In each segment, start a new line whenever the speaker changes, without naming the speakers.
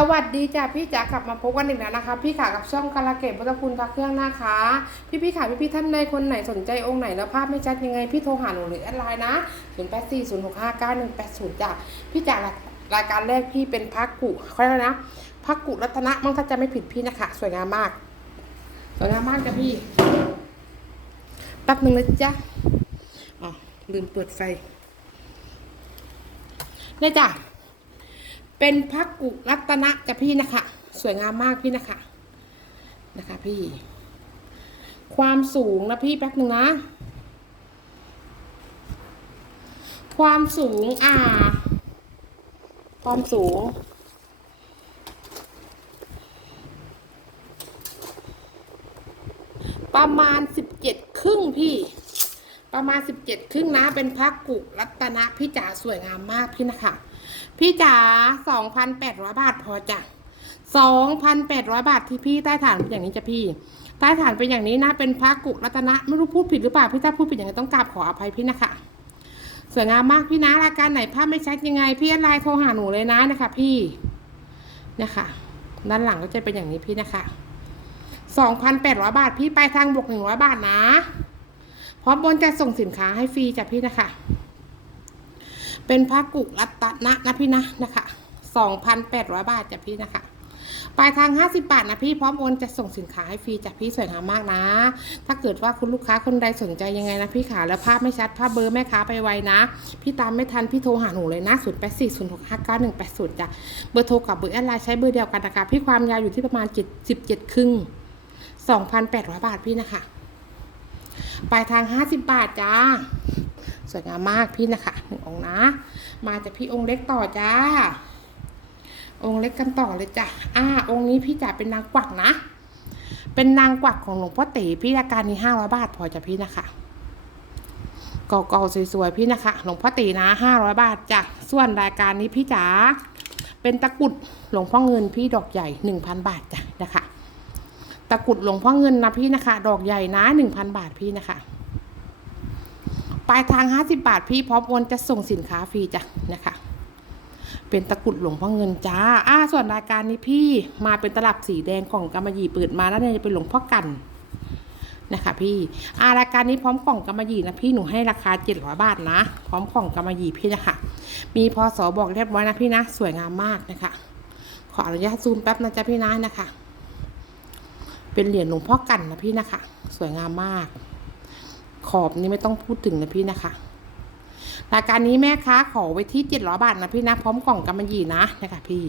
สวัสดีจ้ะพี่จ๋ากลับมาพบกันอีกแล้วนะคะ พี่ขากับช่องกาลเกตพุทธคุณพระเครื่องนะคะ พี่พี่ขาพี่พี่ท่านใดคนไหนสนใจองค์ไหนแล้วภาพไม่ชัดยังไง พี่โทรหาหนูหรือแอดไลน์นะ 0 8 4 0 6 5 9 1 8 0จ้ะพี่จ๋ารายการแรกพี่เป็นพักกุเขาเรียกอะไรนะพักกุรัตนะมั่งถ้าจะไม่ผิดพี่นะคะ สวยงามมาก สวยงามมากจ้ะพี่แป๊บนึงนะจ๊ะอ๋อลืมเปิดไฟเนี่ยจ้ะ เป็นพักกุรัตนะจ้ะพี่นะคะ สวยงามมากพี่นะคะ นะคะพี่ ความสูงนะพี่แป๊บหนึ่งนะ ความสูงอ่า ความสูงประมาณสิบเจ็ดครึ่งพี่ ประมาณสิบเจ็ดครึ่งนะ เป็นพักกุรัตนะพี่จ๋าสวยงามมากพี่นะคะ พี่จ๋าสองพันแปดร้อยบาทพอจ้ะสองพันแปดร้อยบาทที่พี่ใต้ฐานเป็นอย่างนี้จ้ะพี่ ใต้ฐานเป็นอย่างนี้นะ เป็นพระกุรัตนะ ไม่รู้พูดผิดหรือเปล่า พี่ถ้าพูดผิดอย่างไรต้องกราบขออภัยพี่นะคะ สวยงามมากพี่นะ รายการไหนภาพไม่ชัดยังไง พี่ไลน์โทรหาหนูเลยนะนะคะ พี่นะคะ ด้านหลังก็จะเป็นอย่างนี้พี่นะคะสองพันแปดร้อยบาทพี่ไปทางบวกหนึ่งร้อยบาทนะ พร้อมบนจะส่งสินค้าให้ฟรีจ้ะพี่นะคะ เป็นพระกุรัตนะนะพี่นะนะคะสองพันแปดร้อยบาทจ้ะพี่นะคะปลายทางห้าสิบาทนะพี่พร้อมโอนจะส่งสินค้าให้ฟรีจ้ะพี่สวยงามมากนะ ถ้าเกิดว่าคุณลูกค้าคนใดสนใจยังไงนะพี่ขาแล้วภาพไม่ชัดภาพเบอร์แม่ค้าไปไวนะ พี่ตามไม่ทันพี่โทรหาหนูเลยนะศูนย์แปดสี่ศูนย์หกห้าเก้าหนึ่งแปดศูนย์จ้ะเบอร์โทรกับเบอร์แอดไลน์ใช้เบอร์เดียวกันนะคะพี่ความยาวอยู่ที่ประมาณเจ็ดสิบเจ็ดครึ่งสองพันแปดร้อยบาทพี่นะคะปลายทางห้าสิบบาทจ้า สวยงามมากพี่นะคะหนึ่งองค์นะ มาจากพี่องค์เล็กต่อจ้า องค์เล็กกันต่อเลยจ้ะอ่าองค์นี้พี่จ๋าเป็นนางกวักนะ เป็นนางกวักของหลวงพ่อเต๋พี่ราคานี้ห้าร้อยบาทพอจ้ะพี่นะคะเก่าๆสวยๆพี่นะคะหลวงพ่อเต๋นะห้าร้อยบาทจ้ะส่วนรายการนี้พี่จ๋าเป็นตะกุดหลวงพ่อเงินพี่ดอกใหญ่หนึ่งพันบาทจ้ะนะคะ ตะกุดหลวงพ่อเงินนะพี่นะคะ ดอกใหญ่นะหนึ่งพันบาทพี่นะคะ ปลายทาง 50 บาทพี่พร้อมโอนจะส่งสินค้าฟรีจ้ะนะคะ เป็นตะกรุดหลวงพ่อเงินจ้าอ่าส่วนรายการนี้พี่มาเป็นตลับสีแดงกล่องกำมะหยี่เปิดมาแล้วเนี่ยจะเป็นหลวงพ่อกันนะคะพี่อ่ารายการนี้พร้อมกล่องกำมะหยี่นะพี่หนูให้ราคา700บาทนะ พร้อมกล่องกำมะหยี่พี่นะคะ มีพศบอกเรียบร้อยนะพี่นะ สวยงามมากนะคะ ขออนุญาตซูมแป๊บนะจ๊ะพี่นะนะคะ เป็นเหรียญหลวงพ่อกันนะพี่นะคะ สวยงามมาก ขอบนี่ไม่ต้องพูดถึงนะพี่นะคะรายการนี้แม่ค้าขอไว้ที่เจ็ดร้อยบาทนะพี่นะ พร้อมกล่องกำมะหยี่นะนะคะพี่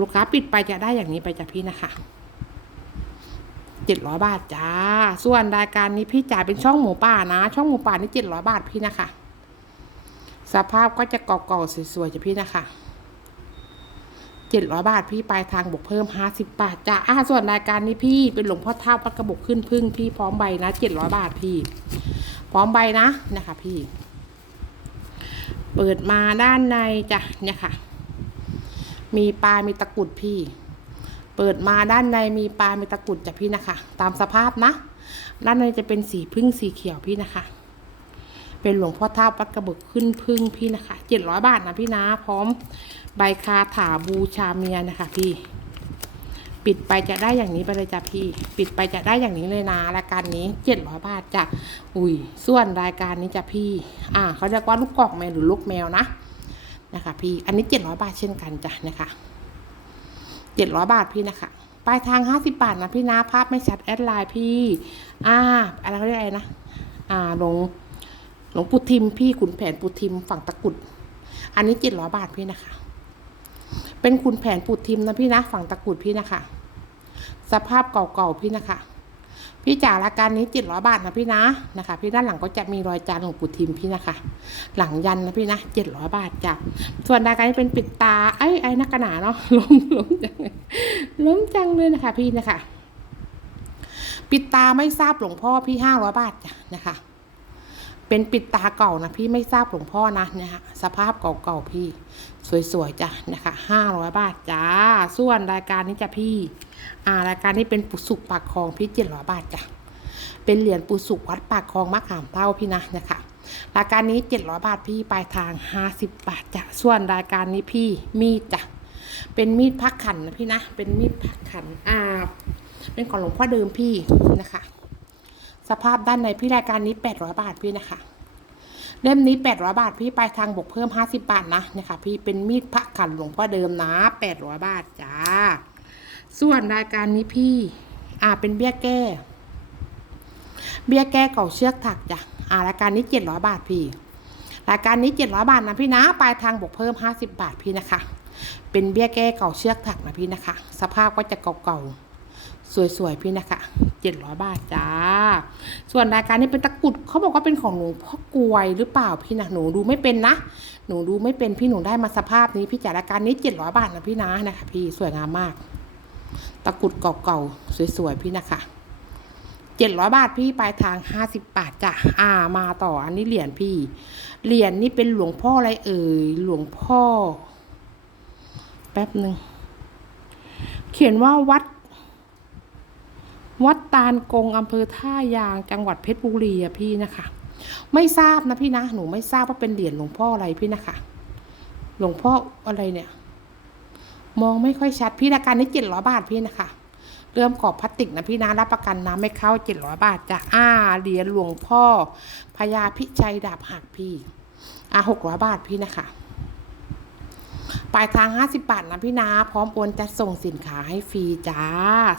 ลูกค้าปิดไปจะได้อย่างนี้ไปจากพี่นะคะเจ็ดร้อยบาทจ้า ส่วนรายการนี้พี่จ่ายเป็นช่องหมูป่านะ ช่องหมูป่านี่เจ็ดร้อยบาทพี่นะคะ สภาพก็จะเก่าๆสวยๆจ้ะพี่นะคะ เจ็ดร้อยบาท พี่ปลายทางบวกเพิ่มห้าสิบบาทจ้าอ่าส่วนรายการนี้พี่เป็นหลวงพ่อเท่าพัดกระบอกขึ้นพึ่งพี่พร้อมใบนะเจ็ดร้อยบาทพี่ พร้อมใบนะนะคะพี่ เปิดมาด้านในจ้ะเนี่ยค่ะ มีปลา มีตะกรุดพี่ เปิดมาด้านในมีปลา มีตะกรุดจ้ะพี่นะคะ ตามสภาพนะ ด้านในจะเป็นสีพึ่งสีเขียวพี่นะคะ เป็นหลวงพ่อท่าปัดกระเบิกขึ้นพึ่งพี่นะคะเจ็ดร้อยบาทนะพี่นะพร้อมใบคาถาบูชาเมียนะคะพี่ ปิดไปจะได้อย่างนี้ไปเลยจ้ะพี่ ปิดไปจะได้อย่างนี้เลยนะรายการนี้เจ็ดร้อยบาทจ้ะอุ้ยส่วนรายการนี้จ้ะพี่ อ่าเขาเรียกว่าลูกกอกแมวหรือลูกแมวนะนะคะพี่อันนี้เจ็ดร้อยบาทเช่นกันจ้ะนะคะเจ็ดร้อยบาทพี่นะคะปลายทางห้าสิบบาทนะพี่นะภาพไม่ชัดแอดไลน์พี่ อ่าอะไรเขาเรียกอะไรนะ อ่าหลวง หลวงปู่ทิมพี่ขุนแผนปู่ทิมฝั่งตะกุด อันนี้เจ็ดร้อยบาทพี่นะคะ เป็นขุนแผนปู่ทิมนะพี่นะฝั่งตะกุดพี่นะคะ สภาพเก่าๆพี่นะคะ พี่จ๋ารายการนี้เจ็ดร้อยบาทนะพี่นะนะคะ พี่ด้านหลังก็จะมีรอยจานของปู่ทิมพี่นะคะ หลังยันนะพี่นะเจ็ดร้อยบาทจ้ะส่วนรายการนี้เป็นปิดตาไอ้ไอ้นักกระหนาเนาะล้มล้มจังเลยล้มจังเลยนะคะ พี่นะคะ ปิดตาไม่ทราบหลวงพ่อพี่ห้าร้อยบาทจ้ะนะคะ เป็นปิดตาเก่านะพี่ไม่ทราบหลวงพ่อนะนะคะสภาพเก่าๆพี่ สวยๆจ้ะนะคะห้าร้อยบาทจ้า ส่วนรายการนี้จ้ะพี่อ่ารายการนี้เป็นปุสุกปากคลองพี่เจ็ดร้อยบาทจ้ะเป็นเหรียญปุสุกวัดปากคลองมะขามเต้าพี่นะนะคะรายการนี้เจ็ดร้อยบาทพี่ปลายทางห้าสิบบาทจ้ะส่วนรายการนี้พี่มีดจ้ะเป็นมีดพักขันนะพี่นะ เป็นมีดพักขันอ่าเป็นของหลวงพ่อเดิมพี่นะคะ สภาพด้านในพี่รายการนี้แปดร้อยบาทพี่นะคะ เล่มนี้แปดร้อยบาทพี่ปลายทางบวกเพิ่มห้าสิบบาทนะเนี่ยค่ะ พี่เป็นมีดพระขันหลวงพ่อเดิมนะแปดร้อยบาทจ้า ส่วนรายการนี้พี่ อ่าเป็นเบี้ยแก้ เบี้ยแก้เก่าเชือกถักจ้ะ อ่ารายการนี้เจ็ดร้อยบาทพี่ รายการนี้เจ็ดร้อยบาทนะพี่นะ ปลายทางบวกเพิ่มห้าสิบบาทพี่นะคะ เป็นเบี้ยแก้เก่าเชือกถักนะพี่นะคะ สภาพก็จะเก่าๆ สวยๆพี่นะคะเจ็ดร้อยบาทจ้า ส่วนรายการนี้เป็นตะกรุดเขาบอกว่าเป็นของหลวงพ่อกวยหรือเปล่าพี่นะหนูดูไม่เป็นนะ หนูดูไม่เป็นพี่หนูได้มาสภาพนี้พี่จ่ายรายการนี้เจ็ดร้อยบาทนะพี่นะนะคะพี่สวยงามมาก ตะกรุดเก่าๆสวยๆพี่นะคะเจ็ดร้อยบาทพี่ปลายทางห้าสิบบาทจ้ะอ่ามาต่ออันนี้เหรียญพี่ เหรียญนี่เป็นหลวงพ่ออะไรเอ่ยหลวงพ่อ แป๊บหนึ่งเขียนว่าวัด วัดตาลกงอำเภอท่ายางจังหวัดเพชรบุรีอะพี่นะคะ ไม่ทราบนะพี่นะหนูไม่ทราบว่าเป็นเหรียญหลวงพ่ออะไรพี่นะคะ หลวงพ่ออะไรเนี่ย มองไม่ค่อยชัดพี่รายการนี้เจ็ดร้อยบาทพี่นะคะเริ่มกรอบพลาสติกนะพี่นะรับประกันน้ำไม่เข้าเจ็ดร้อยบาทจ้ะอ่าเหรียญหลวงพ่อพญาพิชัยดาบหักพี่อ่าหกร้อยบาทพี่นะคะ ปลายทาง 50 บาทนะพี่นาพร้อมโอนจะส่งสินค้าให้ฟรีจ้า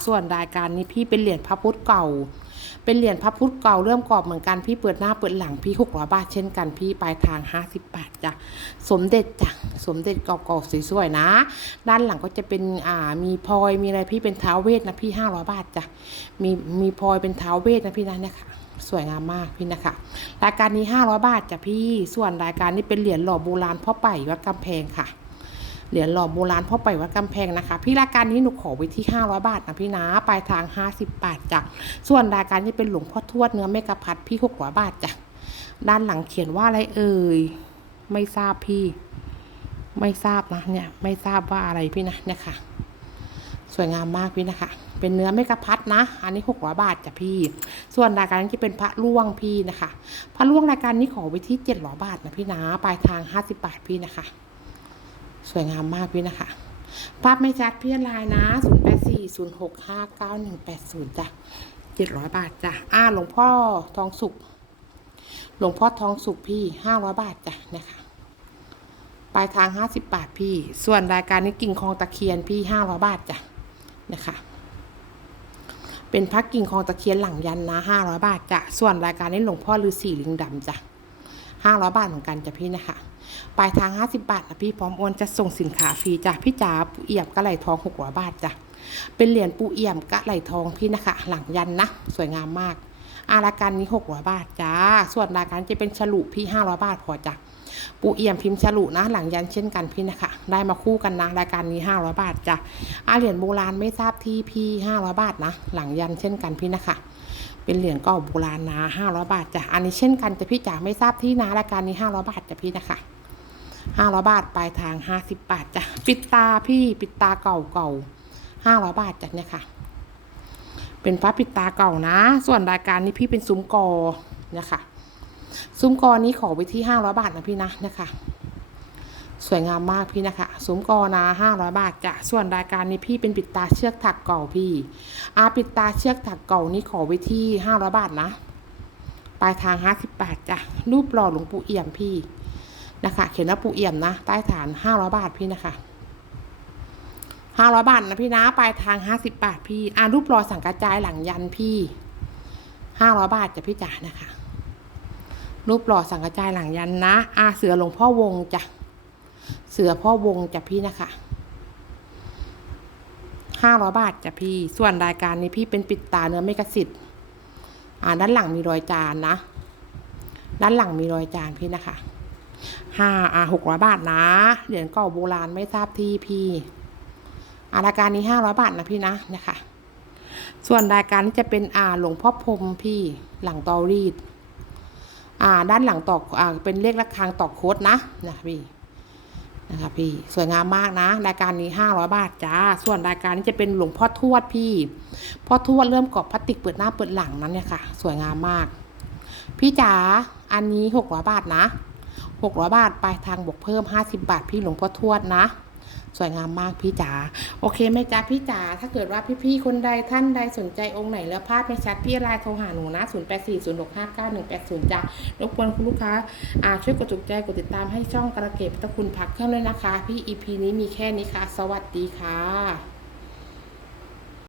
ส่วนรายการนี้พี่เป็นเหรียญพระพุทธเก่า เป็นเหรียญพระพุทธเก่าเริ่มกรอบเหมือนกันพี่เปิดหน้าเปิดหลังพี่หกร้อยบาทเช่นกันพี่ปลายทาง 50 บาทจ้ะสมเด็จจ้ะสมเด็จเก่าๆสวยๆนะ ด้านหลังก็จะเป็นอ่ามีพลอยมีอะไรพี่เป็นท้าวเวทนะพี่ห้าร้อยบาทจ้ะมีมีพลอยเป็นท้าวเวทนะพี่นะเนี่ยค่ะสวยงามมากพี่นะคะ รายการนี้ 500 บาทจ้ะพี่ ส่วนรายการนี้เป็นเหรียญหล่อโบราณพ่อไป่วัดกำแพงค่ะ เหรียญหล่อโบราณพ่อไปวัดกำแพงนะคะ พี่รายการนี้หนูขอไว้ที่ 500 บาทนะพี่นะปลายทาง 50 บาทจ้ะส่วนรายการนี้เป็นหลวงพ่อทวดเนื้อเมกะพัดพี่600บาทจ้ะด้านหลังเขียนว่าอะไรเอ่ยไม่ทราบพี่ ไม่ทราบนะเนี่ย ไม่ทราบว่าอะไรพี่นะเนี่ยค่ะสวยงามมากพี่นะคะ เป็นเนื้อเมกะพัดนะ อันนี้600บาทจ้ะพี่ ส่วนรายการนี้จะเป็นพระล่วงพี่นะคะ พระล่วงรายการนี้ขอไว้ที่700บาทนะพี่นะ ปลายทาง50บาทพี่นะคะ สวยงามมากพี่นะคะ ภาพไม่ชัดพี่ไลน์นะ 0 8 4 0 6 5 9 1 8 0 จ้ะ 700 บาทจ้ะ อ่าหลวงพ่อทองสุก หลวงพ่อทองสุกพี่ 500 บาทจ้ะนะคะปลายทาง 50 บาทพี่ ส่วนรายการนี้กิ่งคองตะเคียนพี่ 500 บาทจ้ะนะคะ เป็นพระกิ่งคองตะเคียนหลังยันนะ 500 บาทจ้ะ ส่วนรายการนี้หลวงพ่อฤาษีลิงดำจ้ะ500 บาทเหมือนกันจ้ะพี่นะคะ ปลายทาง 50 บาทนะพี่พร้อมโอนจะส่งสินค้าฟรีจ้ะพี่จ๋าปูเอี่ยมกะไหลทอง600บาทจ้ะเป็นเหรียญปูเอี่ยมกะไหลทองพี่นะคะ หลังยันนะ สวยงามมากอาราการนี้600บาทจ้า ส่วนรายการจะเป็นฉลุพี่500บาทพอจ้ะปูเอี่ยมพิมพ์ฉลุนะ หลังยันเช่นกันพี่นะคะ ได้มาคู่กันนะรายการนี้ 500 บาทจ้ะอาเหรียญโบราณไม่ทราบที่พี่ 500 บาทนะ หลังยันเช่นกันพี่นะคะ เป็นเหรียญเก่าโบราณนะ500 บาทจ้ะอันนี้เช่นกันจะพี่จ๋าไม่ทราบที่นะรายการนี้ 500 บาทจ้ะพี่นะคะ 500บาทปลายทาง50บบาทจ้ะปิดตาพี่ปิดตาเก่าเก่า500บาทจ้ะเนี่ยค่ะ เป็นพระปิดตาเก่านะ ส่วนรายการนี้พี่เป็นซุ้มกอนะคะซุ้มกอนี้ขอไวที่500บาทนะพี่นะเนี่ยค่ะ สวยงามมากพี่นะคะซุ้มกอนะ500บาทจ้ะส่วนรายการนี้พี่เป็นปิดตาเชือกถักเก่าพี่อาปิดตาเชือกถักเก่านี้ขอไว้ที่500บาทนะ ปลายทาง50บาทจ้ะรูปหล่อหลวงปู่เอี่ยมพี่ นะคะเขียนว่าปูเอี่ยมนะใต้ฐาน500บาทพี่นะคะ500บาทนะพี่นะปลายทาง50บาทพี่อ่ารูปหล่อสังกระจายหลังยันพี่500บาทจ้ะพี่จ๋านะคะ รูปหล่อสังกระจายหลังยันนะอาเสือหลวงพ่อวงจ้ะเสือพ่อวงจ้ะพี่นะคะห้าร้อยบาทจ้ะพี่ส่วนรายการนี้พี่เป็นปิดตาเนื้อไม่กระสิทธิ์อ่าด้านหลังมีรอยจานนะ ด้านหลังมีรอยจานพี่นะคะ ห้าอ่าหกร้อยบาทนะ เหรียญเก่าโบราณไม่ทราบที่พี่อารายการนี้ห้าร้อยบาทนะพี่นะนะคะ ส่วนรายการนี้จะเป็นอ่าหลวงพ่อพรมพี่หลังตอรีด อ่า ด้านหลังตอกอ่าเป็นเลขระฆังตอกโคดนะนะพี่นะคะพี่สวยงามมากนะ รายการนี้500บาทจ้า ส่วนรายการนี้จะเป็นหลวงพ่อทวดพี่พ่อทวดเริ่มกรอบพลาสติกเปิดหน้าเปิดหลังนั้นเนี่ยค่ะ สวยงามมาก พี่จ๋าอันนี้600บาทนะ 600 บาทปลายทางบวกเพิ่ม 50 บาท พี่หลวงพ่อทวดนะ สวยงามมากพี่จ๋าโอเคไหมจ๊ะพี่จ๋าถ้าเกิดว่าพี่ๆคนใดท่านใดสนใจองค์ไหนแล้วพลาดไม่ชัดพี่ไลน์โทรหาหนูนะ 0 8 4 0 6 5 9 1 8 0จ้ะรบกวนคุณลูกค้าอ่าช่วยกดถูกใจกดติดตามให้ช่องกระเก็บตะคุณพักเครื่องเลยนะคะ พี่ EP นี้มีแค่นี้ค่ะ สวัสดีค่ะ